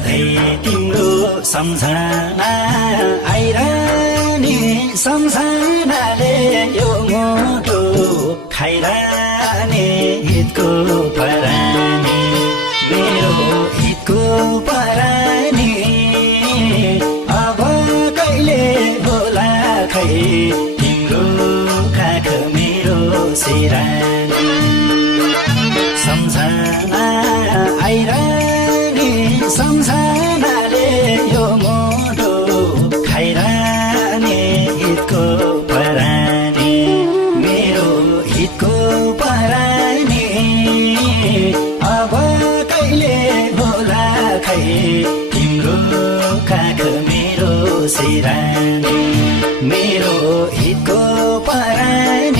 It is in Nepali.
सधैँ तिम्रो सम्झना आइरहने सम्झनाले यो मुटु खाइरहने हितको परानी मेरो हितको परानी अब कहिले होला खै तिम्रो काख मेरो सिरानी सम्झना आइरहने सम्झनाले यो मुटु खाइरहने हितको परानी मेरो हितको परानी अब कहिले होला खै तिम्रो काख मेरो सिरानी मेरो हितको परानी